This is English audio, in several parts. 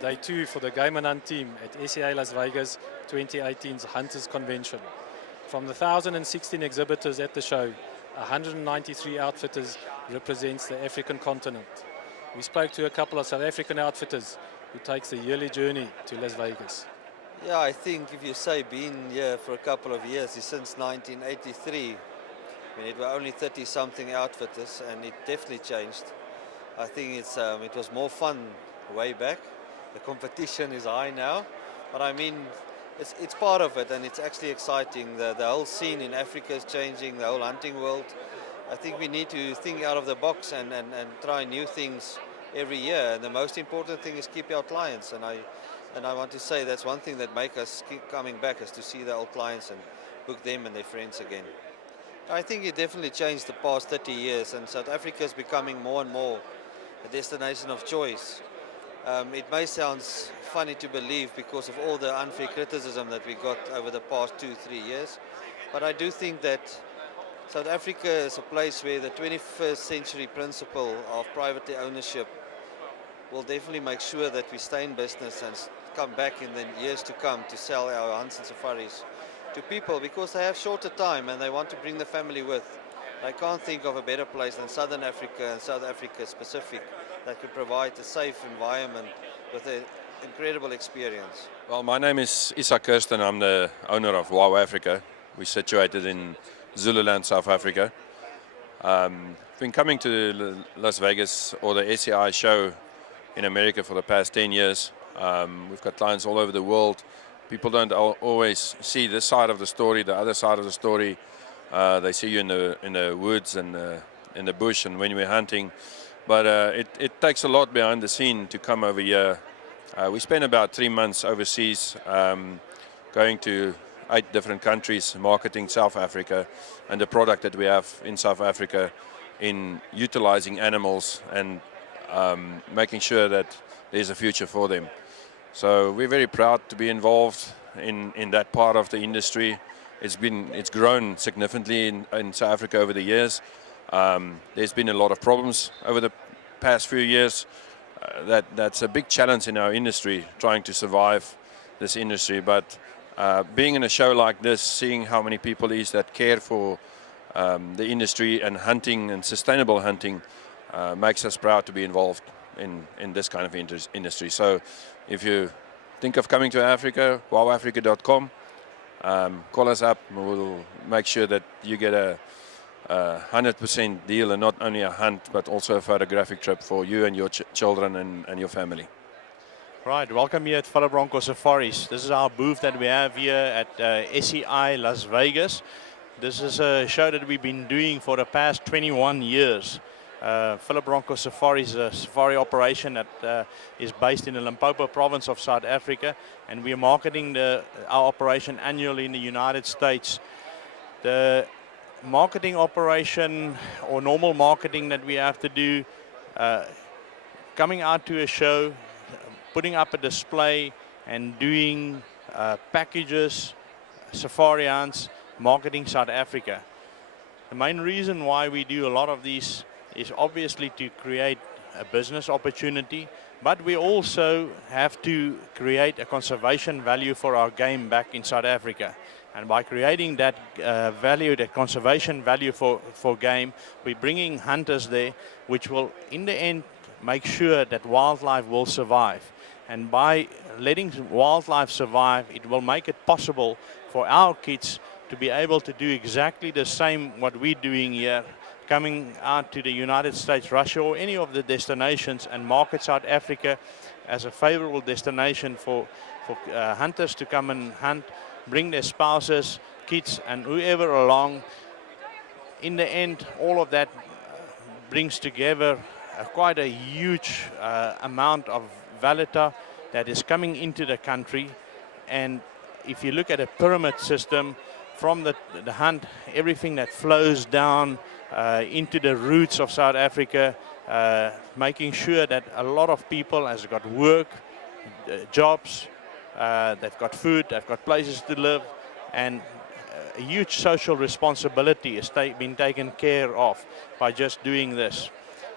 day 2 for the Game and Hunt team at SCI Las Vegas 2018's Hunters Convention. From the 1,016 exhibitors at the show, 193 outfitters represents the African continent. We spoke to a couple of South African outfitters who takes the yearly journey to Las Vegas. Yeah, I think if you say been here for a couple of years, it's since 1983, when it were only 30-something outfitters, and it definitely changed. I think it was more fun way back. The competition is high now, but I mean, it's part of it, and it's actually exciting. The whole scene in Africa is changing, the whole hunting world. I think we need to think out of the box and try new things every year. And the most important thing is keep our clients. And I want to say that's one thing that makes us keep coming back, is to see the old clients and book them and their friends again. I think it definitely changed the past 30 years, and South Africa is becoming more and more a destination of choice. It may sound funny to believe because of all the unfair criticism that we got over the past 2-3 years, but I do think that South Africa is a place where the 21st century principle of private ownership will definitely make sure that we stay in business and come back in the years to come to sell our hunts and safaris to people, because they have shorter time and they want to bring the family with. I can't think of a better place than Southern Africa and South Africa specific that could provide a safe environment with an incredible experience. Well, my name is KIRSTEN. I'm the owner of WIAAN Africa. We're situated in Zululand, South Africa. Been coming to Las Vegas or the SCI show in America for the past 10 years. We've got clients all over the world. People don't always see this side of the story, the other side of the story. They see you in the woods and in the bush and when we're hunting. But it takes a lot behind the scene to come over here. We spent about 3 months overseas, going to 8 different countries, marketing South Africa and the product that we have in South Africa, in utilizing animals and making sure that there's a future for them. So we're very proud to be involved in that part of the industry. It's grown significantly in South Africa over the years. There's been a lot of problems over the past few years. That's a big challenge in our industry, trying to survive this industry. But being in a show like this, seeing how many people is that care for the industry and hunting and sustainable hunting, makes us proud to be involved in this kind of industry. So if you think of coming to Africa, wowafrica.com, call us up. We'll make sure that you get a 100% deal, and not only a hunt but also a photographic trip for you and your children and your family. Right, welcome here at Phillip Bronkhorst Safaris. This is our booth that we have here at SCI Las Vegas. This is a show that we've been doing for the past 21 years. Phillip Bronkhorst Safaris is a safari operation that is based in the Limpopo province of South Africa, and we are marketing our operation annually in the United States. The marketing operation, or normal marketing that we have to do, coming out to a show, putting up a display and doing packages, safari hunts, marketing South Africa. The main reason why we do a lot of these is obviously to create a business opportunity, but we also have to create a conservation value for our game back in South Africa. And by creating that value, that conservation value for game, we're bringing hunters there, which will in the end make sure that wildlife will survive. And by letting wildlife survive, it will make it possible for our kids to be able to do exactly the same what we're doing here, coming out to the United States, Russia, or any of the destinations, and market South Africa as a favorable destination for hunters to come and hunt, bring their spouses, kids, and whoever along. In the end, all of that brings together quite a huge amount of valuta that is coming into the country. And if you look at a pyramid system, from the hunt, everything that flows down into the roots of South Africa, making sure that a lot of people has got work, jobs, they've got food, they've got places to live, and a huge social responsibility is being taken care of by just doing this.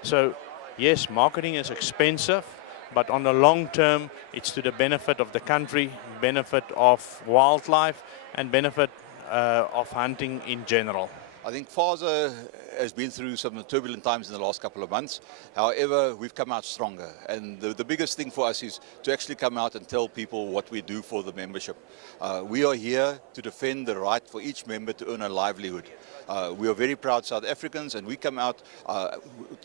So yes, marketing is expensive, but on the long term, it's to the benefit of the country, benefit of wildlife, and benefit of hunting in general. I think FASA has been through some turbulent times in the last couple of months. However, we've come out stronger. And the biggest thing for us is to actually come out and tell people what we do for the membership. We are here to defend the right for each member to earn a livelihood. We are very proud South Africans, and we come out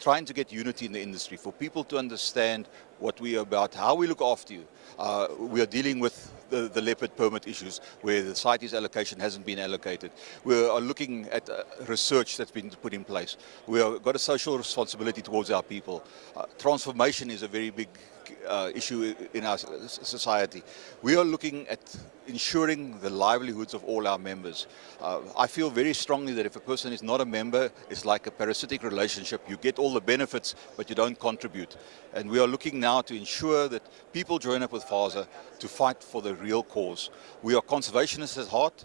trying to get unity in the industry, for people to understand what we are about, how we look after you. We are dealing with the leopard permit issues where the CITES allocation hasn't been allocated. We are looking at research that's been put in place. We have got a social responsibility towards our people. Transformation is a very big issue in our society. We are looking at ensuring the livelihoods of all our members. I feel very strongly that if a person is not a member, it's like a parasitic relationship. You get all the benefits, but you don't contribute. And we are looking now to ensure that people join up with FASA to fight for the real cause. We are conservationists at heart.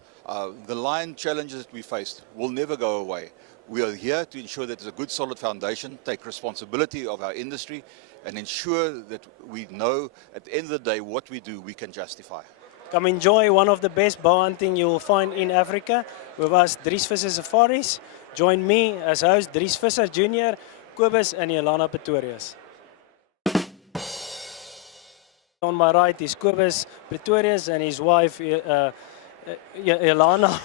The lion challenges that we faced will never go away. We are here to ensure that there's a good solid foundation, take responsibility of our industry, and ensure that we know at the end of the day what we do we can justify. Come enjoy one of the best bow hunting you will find in Africa with us, Dries Visser Safaris. Join me as host, Dries Visser Jr., Kobus and Jelana Pretorius. On my right is Kobus Pretorius and his wife, Jelana.